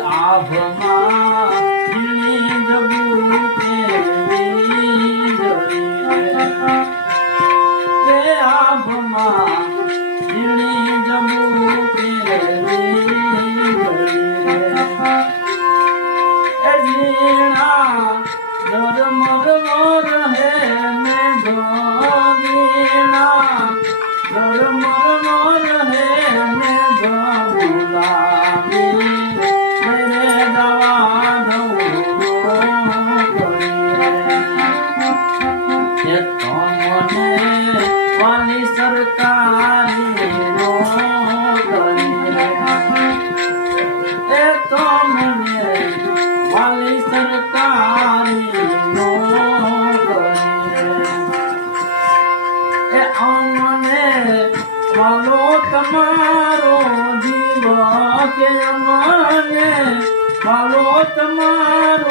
આભમાં ઝીણી જબુ કેવી જડી રે આભમાં ઝીણી જબુ કેવી જડી એ ઝીણા ઝરમર હે મે ઝીણા ઝરમર હે મે ગુલાબી વાલી સરકારી નોકરી એ તો મને વાલી સરકારી નોકરી એ અમને વાલો તમારો જીવ કે અમને વાલો તમારો